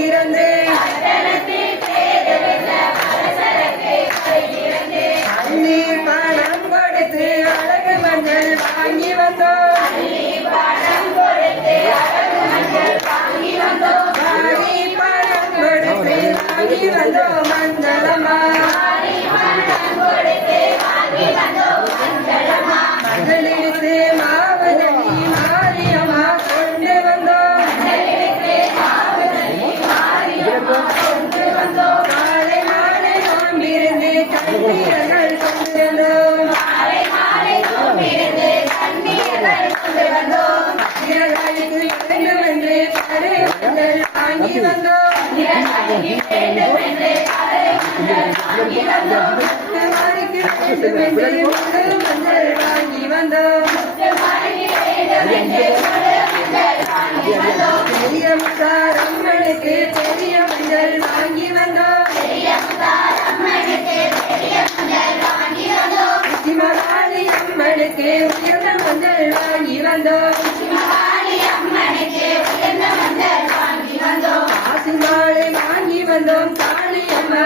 திறந்து அள்ளி பணம் கொடுத்து அழகு மஞ்சள் வாங்கி வந்தோம் வாரி பணம் கொடுத்து வாங்கி வந்தோம் மஞ்சளம்மா மகளிருக்கு மாவதனி மாரியம்மா கொண்டு வந்தோம் காலை மாலை நோம்பிருந்து கண்ணீர்கள் கொண்டு வந்தோம் நிறங்களுக்கு வேண்டும் என்று படையங்கள் வாங்கி வந்தோம் மாறிக்கு வேண்டும் என்று மஞ்சள் வாங்கி வந்தோம் பெரிய முத்தார் அம்மனுக்கு பெரிய மஞ்சள் வாங்கி வந்தோம் சிமகாளி அம்மனுக்கு உயர்ந்த மஞ்சள் வாங்கி வந்தோம் ஆசி மாலை வாங்கி வந்தோம் காளி அம்மா